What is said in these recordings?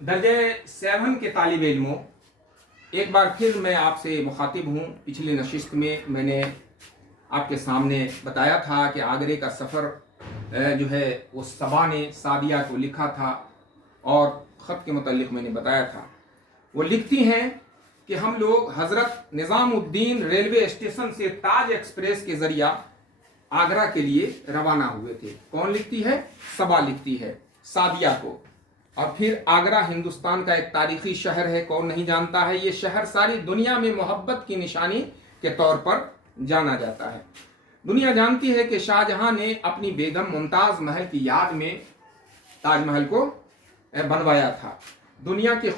درجہ 7 کے طالب علموں، ایک بار پھر میں آپ سے مخاطب ہوں۔ پچھلی نشست میں نے آپ کے سامنے بتایا تھا کہ آگرے کا سفر جو ہے وہ صبا نے سعدیہ کو لکھا تھا، اور خط کے متعلق میں نے بتایا تھا۔ وہ لکھتی ہیں کہ ہم لوگ حضرت نظام الدین ریلوے اسٹیشن سے تاج ایکسپریس کے ذریعہ آگرہ کے لیے روانہ ہوئے تھے۔ کون لکھتی ہے؟ صبا لکھتی ہے سعدیہ کو۔ اور پھر آگرہ ہندوستان کا ایک تاریخی شہر ہے، کون نہیں جانتا ہے؟ یہ شہر ساری دنیا میں محبت کی نشانی کے طور پر جانا جاتا ہے۔ دنیا جانتی ہے کہ شاہ جہاں نے اپنی بیگم ممتاز محل کی یاد میں تاج محل کو بنوایا تھا۔ دنیا کے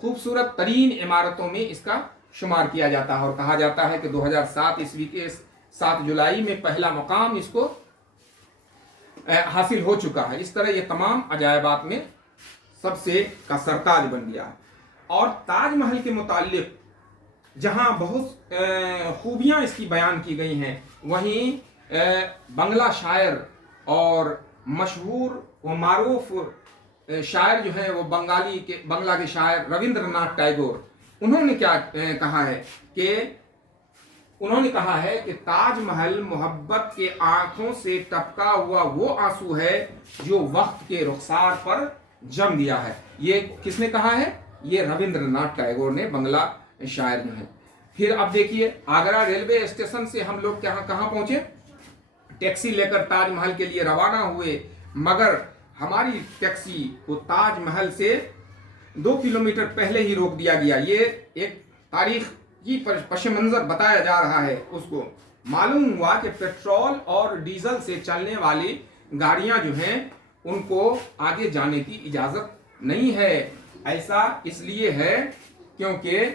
خوبصورت ترین عمارتوں میں اس کا شمار کیا جاتا ہے، اور کہا جاتا ہے کہ 2007 عیسوی کے 7 جولائی میں پہلا مقام اس کو حاصل ہو چکا ہے۔ اس طرح یہ تمام عجائبات میں سب سے کا سرتاج بن گیا ہے۔ اور تاج محل کے متعلق جہاں بہت خوبیاں اس کی بیان کی گئی ہیں، وہیں بنگلہ شاعر اور مشہور و معروف شاعر جو ہیں وہ بنگلہ کے شاعر رویندر ناتھ ٹیگور، انہوں نے کیا کہا ہے کہ تاج محل محبت کے آنکھوں سے ٹپکا ہوا وہ آنسو ہے جو وقت کے رخسار پر جم گیا ہے۔ یہ کس نے کہا ہے؟ یہ رویندر ناتھ ٹیگور نے، بنگلہ شاعر جو ہیں۔ پھر اب دیکھیے، آگرہ ریلوے اسٹیشن سے ہم لوگ کہاں پہنچے؟ ٹیکسی لے کر تاج محل کے لیے روانہ ہوئے، مگر ہماری ٹیکسی کو تاج محل سے 2 کلومیٹر پہلے ہی روک دیا گیا۔ یہ ایک تاریخ کی پس منظر بتایا جا رہا ہے۔ اس کو معلوم ہوا کہ پیٹرول اور ڈیزل سے چلنے والی گاڑیاں جو ہیں ان کو آگے جانے کی اجازت نہیں ہے۔ ایسا اس لیے ہے کیونکہ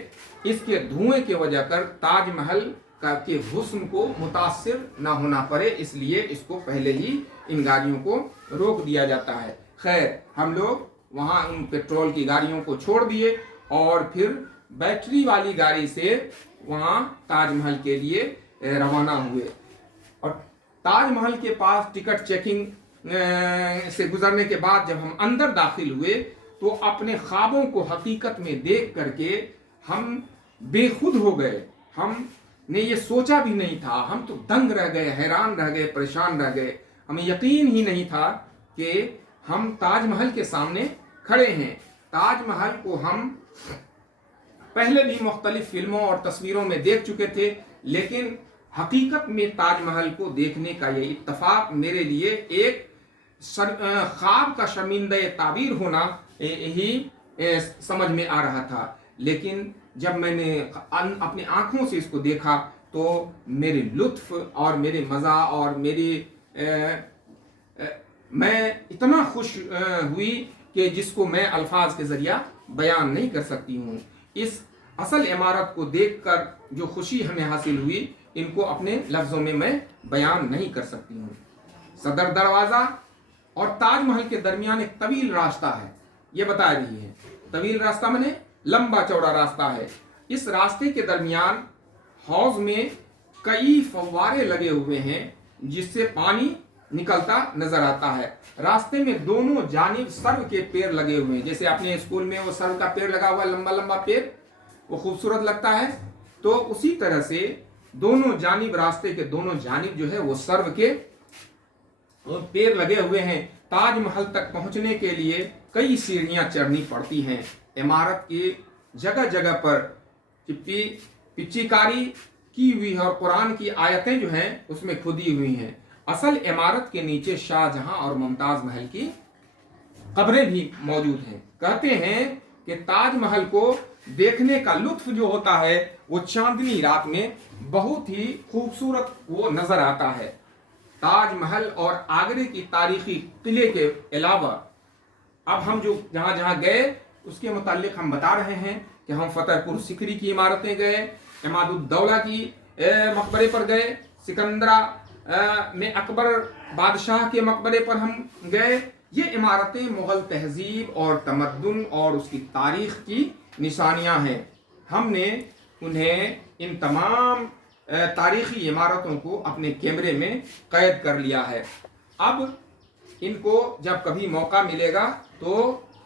اس کے دھوئیں کی وجہ کر تاج محل کے حسن کو متاثر نہ ہونا پڑے، اس لیے اس کو پہلے ہی ان گاڑیوں کو روک دیا جاتا ہے۔ خیر، ہم لوگ وہاں ان پیٹرول کی گاڑیوں کو چھوڑ دیے اور پھر بیٹری والی گاڑی سے وہاں تاج محل کے لیے روانہ ہوئے۔ اور تاج محل کے پاس ٹکٹ چیکنگ سے گزرنے کے بعد جب ہم اندر داخل ہوئے تو اپنے خوابوں کو حقیقت میں دیکھ کر کے ہم بے خود ہو گئے۔ ہم نے یہ سوچا بھی نہیں تھا، ہم تو دنگ رہ گئے، حیران رہ گئے، پریشان رہ گئے۔ ہمیں یقین ہی نہیں تھا کہ ہم تاج محل کے سامنے کھڑے ہیں۔ تاج محل کو ہم پہلے بھی مختلف فلموں اور تصویروں میں دیکھ چکے تھے، لیکن حقیقت میں تاج محل کو دیکھنے کا یہ اتفاق میرے لیے ایک خواب کا شرمندہ تعبیر ہونا ہی سمجھ میں آ رہا تھا۔ لیکن جب میں نے اپنی آنکھوں سے اس کو دیکھا تو میرے لطف اور میرے مزہ اور میں اتنا خوش ہوئی کہ جس کو میں الفاظ کے ذریعہ بیان نہیں کر سکتی ہوں۔ اس اصل عمارت کو دیکھ کر جو خوشی ہمیں حاصل ہوئی، ان کو اپنے لفظوں میں بیان نہیں کر سکتی ہوں۔ صدر دروازہ اور تاج محل کے درمیان ایک طویل راستہ ہے، یہ بتا رہی ہے۔ طویل راستہ منے لمبا چوڑا راستہ ہے۔ اس راستے کے درمیان حوض میں کئی فوارے لگے ہوئے ہیں جس سے پانی نکلتا نظر آتا ہے۔ راستے میں دونوں جانب سرو کے پیڑ لگے ہوئے ہیں، جیسے اپنے اسکول میں وہ سرو کا پیڑ لگا ہوا ہے، لمبا لمبا پیڑ، وہ خوبصورت لگتا ہے۔ تو اسی طرح سے دونوں جانب، راستے کے دونوں جانب جو ہے وہ سرو کے پیڑ لگے ہوئے ہیں۔ تاج محل تک پہنچنے کے لیے کئی سیڑھیاں چڑھنی پڑتی ہیں۔ عمارت کی جگہ جگہ پر پچی کاری کی ہوئی ہے اور قرآن کی آیتیں جو ہیں اس میں کھدی ہوئی ہیں۔ اصل عمارت کے نیچے شاہ جہاں اور ممتاز محل کی قبریں بھی موجود ہیں۔ کہتے ہیں کہ تاج محل کو دیکھنے کا لطف جو ہوتا ہے وہ چاندنی رات میں بہت ہی خوبصورت وہ نظر آتا ہے۔ تاج محل اور آگرے کی تاریخی قلعے کے علاوہ اب ہم جو جہاں گئے اس کے متعلق ہم بتا رہے ہیں کہ ہم فتح پور سکری کی عمارتیں گئے، عماد الدولہ کی مقبرے پر گئے، سکندرہ میں اکبر بادشاہ کے مقبرے پر ہم گئے۔ یہ عمارتیں مغل تہذیب اور تمدن اور اس کی تاریخ کی نشانیاں ہیں۔ ہم نے انہیں ان تمام تاریخی عمارتوں کو اپنے کیمرے میں قید کر لیا ہے۔ اب ان کو جب کبھی موقع ملے گا تو